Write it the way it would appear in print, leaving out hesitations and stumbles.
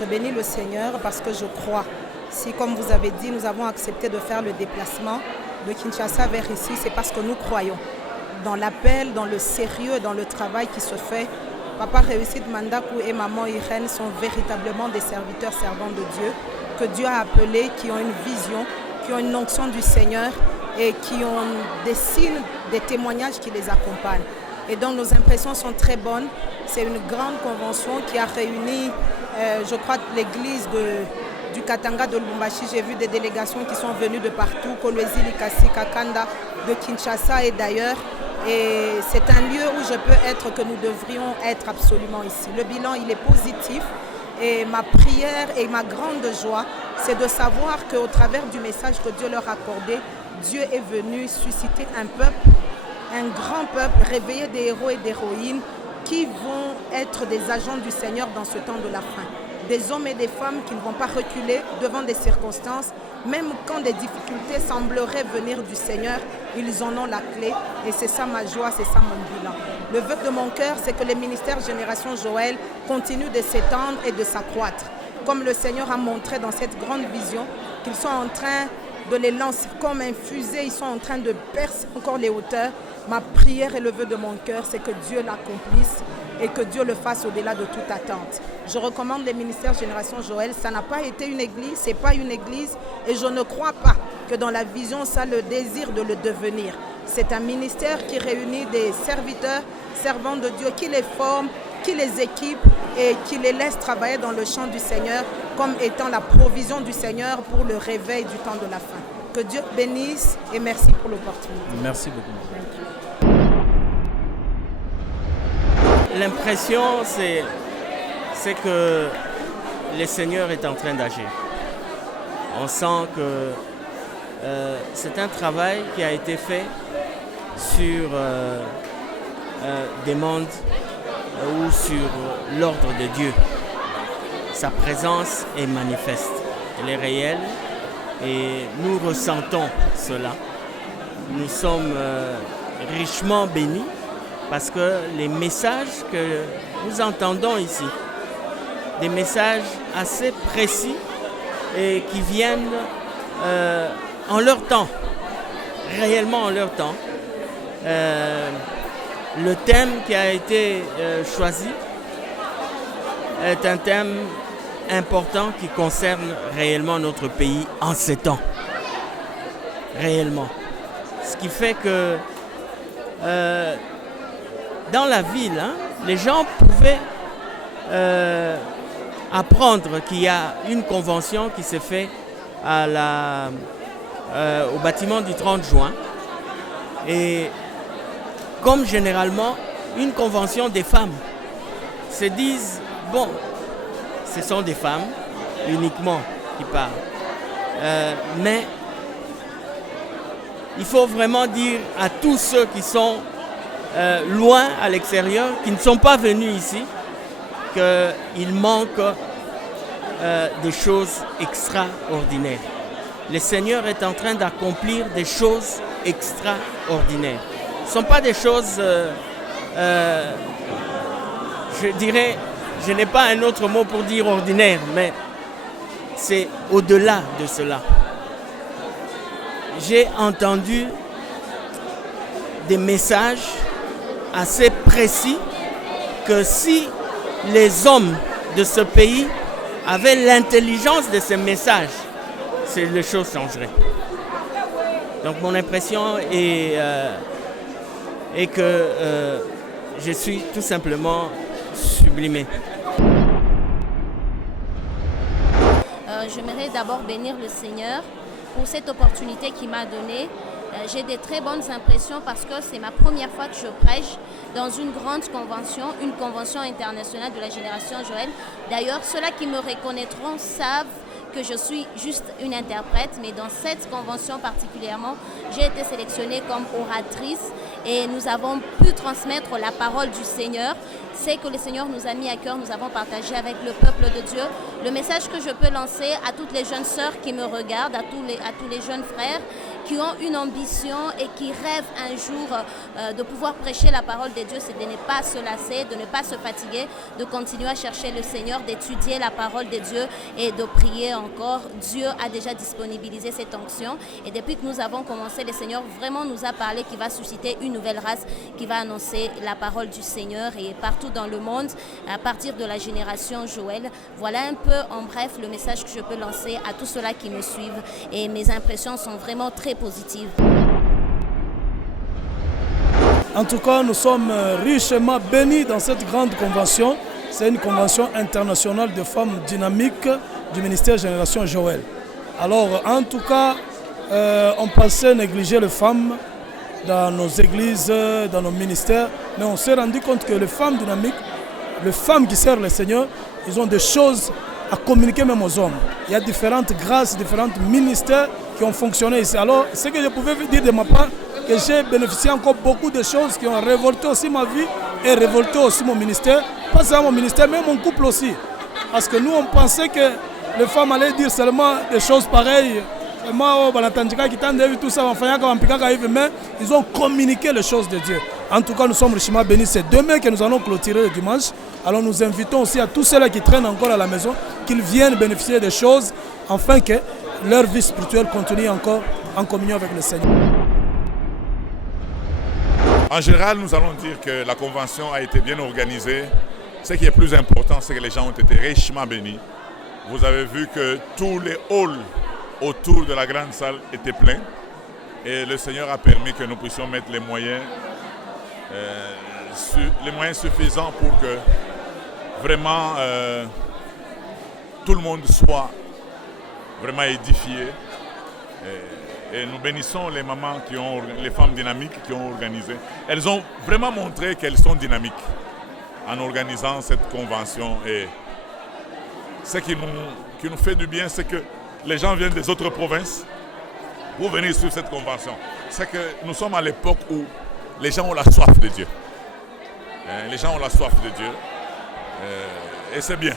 Je bénis le Seigneur parce que je crois. Si, comme vous avez dit, nous avons accepté de faire le déplacement de Kinshasa vers ici, c'est parce que nous croyons dans l'appel, dans le sérieux et dans le travail qui se fait. Papa Réussite Mandakou et maman Irène sont véritablement des serviteurs servants de Dieu, que Dieu a appelés, qui ont une vision, qui ont une onction du Seigneur et qui ont des signes, des témoignages qui les accompagnent. Et donc nos impressions sont très bonnes. C'est une grande convention qui a réuni, je crois, l'église du Katanga de Lubumbashi. J'ai vu des délégations qui sont venues de partout, Kolwezi, Likasi, Kakanda, de Kinshasa et d'ailleurs. Et c'est un lieu où je peux être, que nous devrions être absolument ici. Le bilan, il est positif. Et ma prière et ma grande joie, c'est de savoir qu'au travers du message que Dieu leur a accordé, Dieu est venu susciter un peuple, un grand peuple, réveiller des héros et d'héroïnes qui vont être des agents du Seigneur dans ce temps de la fin. Des hommes et des femmes qui ne vont pas reculer devant des circonstances, même quand des difficultés sembleraient venir du Seigneur, ils en ont la clé et c'est ça ma joie, c'est ça mon bilan. Le vœu de mon cœur, c'est que les ministères Génération Joël continuent de s'étendre et de s'accroître. Comme le Seigneur a montré dans cette grande vision, qu'ils sont en train de les lancer comme un fusée, ils sont en train de percer encore les hauteurs. Ma prière et le vœu de mon cœur, c'est que Dieu l'accomplisse et que Dieu le fasse au-delà de toute attente. Je recommande les ministères Génération Joël. Ça n'a pas été une église, ce n'est pas une église et je ne crois pas que dans la vision, ça a le désir de le devenir. C'est un ministère qui réunit des serviteurs, servants de Dieu, qui les forme, qui les équipe et qui les laisse travailler dans le champ du Seigneur comme étant la provision du Seigneur pour le réveil du temps de la fin. Que Dieu bénisse et merci pour l'opportunité. Merci beaucoup. L'impression, c'est que le Seigneur est en train d'agir. On sent que c'est un travail qui a été fait sur des mondes ou sur l'ordre de Dieu. Sa présence est manifeste, elle est réelle et nous ressentons cela. Nous sommes richement bénis parce que les messages que nous entendons ici, des messages assez précis et qui viennent en leur temps, réellement en leur temps. Le thème qui a été choisi est un thème important qui concerne réellement notre pays en ces temps. Réellement. Ce qui fait que dans la ville, les gens pouvaient apprendre qu'il y a une convention qui s'est faite au bâtiment du 30 juin. Et comme généralement, une convention des femmes se disent, bon, ce sont des femmes uniquement qui parlent. Mais il faut vraiment dire à tous ceux qui sont loin à l'extérieur, qui ne sont pas venus ici, qu'il manque des choses extraordinaires. Le Seigneur est en train d'accomplir des choses extraordinaires. Ce ne sont pas des choses, je dirais, je n'ai pas un autre mot pour dire ordinaire, mais c'est au-delà de cela. J'ai entendu des messages assez précis que si les hommes de ce pays avaient l'intelligence de ces messages, les choses changeraient. Donc mon impression est que je suis tout simplement sublimé. J'aimerais d'abord bénir le Seigneur pour cette opportunité qu'il m'a donnée. J'ai des très bonnes impressions parce que c'est ma première fois que je prêche dans une grande convention, une convention internationale de la Génération Joël. D'ailleurs, ceux-là qui me reconnaîtront savent que je suis juste une interprète, mais dans cette convention particulièrement, j'ai été sélectionnée comme oratrice et nous avons pu transmettre la parole du Seigneur. C'est que le Seigneur nous a mis à cœur, nous avons partagé avec le peuple de Dieu. Le message que je peux lancer à toutes les jeunes sœurs qui me regardent, à tous les jeunes frères qui ont une ambition et qui rêvent un jour de pouvoir prêcher la parole de Dieu, c'est de ne pas se lasser, de ne pas se fatiguer, de continuer à chercher le Seigneur, d'étudier la parole de Dieu et de prier encore. Dieu a déjà disponibilisé cette onction et depuis que nous avons commencé, le Seigneur vraiment nous a parlé qu'il va susciter une nouvelle race qui va annoncer la parole du Seigneur et partout dans le monde à partir de la génération Joël. Voilà un peu en bref le message que je peux lancer à tous ceux-là qui me suivent et mes impressions sont vraiment très positives. En tout cas, nous sommes richement bénis dans cette grande convention. C'est une convention internationale de femmes dynamiques du ministère Génération Joël. Alors, en tout cas, on pensait négliger les femmes dans nos églises, dans nos ministères, mais on s'est rendu compte que les femmes dynamiques, les femmes qui servent le Seigneur, ils ont des choses à communiquer même aux hommes. Il y a différentes grâces, différents ministères qui ont fonctionné ici. Alors, ce que je pouvais vous dire de ma part, que j'ai bénéficié encore beaucoup de choses qui ont révolté aussi ma vie et révolté aussi mon ministère. Pas seulement mon ministère, mais mon couple aussi. Parce que nous, on pensait que les femmes allaient dire seulement des choses pareilles. Moi, tout ça, mais ils ont communiqué les choses de Dieu. En tout cas, nous sommes richement bénis. C'est demain que nous allons clôturer le dimanche. Alors nous invitons aussi à tous ceux-là qui traînent encore à la maison, qu'ils viennent bénéficier des choses, afin que leur vie spirituelle continue encore en communion avec le Seigneur. En général, nous allons dire que la convention a été bien organisée. Ce qui est plus important, c'est que les gens ont été richement bénis. Vous avez vu que tous les halls autour de la grande salle étaient pleins. Et le Seigneur a permis que nous puissions mettre les moyens suffisants pour que vraiment tout le monde soit vraiment édifié. Et nous bénissons les mamans, les femmes dynamiques qui ont organisé. Elles ont vraiment montré qu'elles sont dynamiques en organisant cette convention. Et ce qui nous fait du bien, c'est que les gens viennent des autres provinces pour venir sur cette convention. C'est que nous sommes à l'époque où les gens ont la soif de Dieu. Les gens ont la soif de Dieu. Et c'est bien.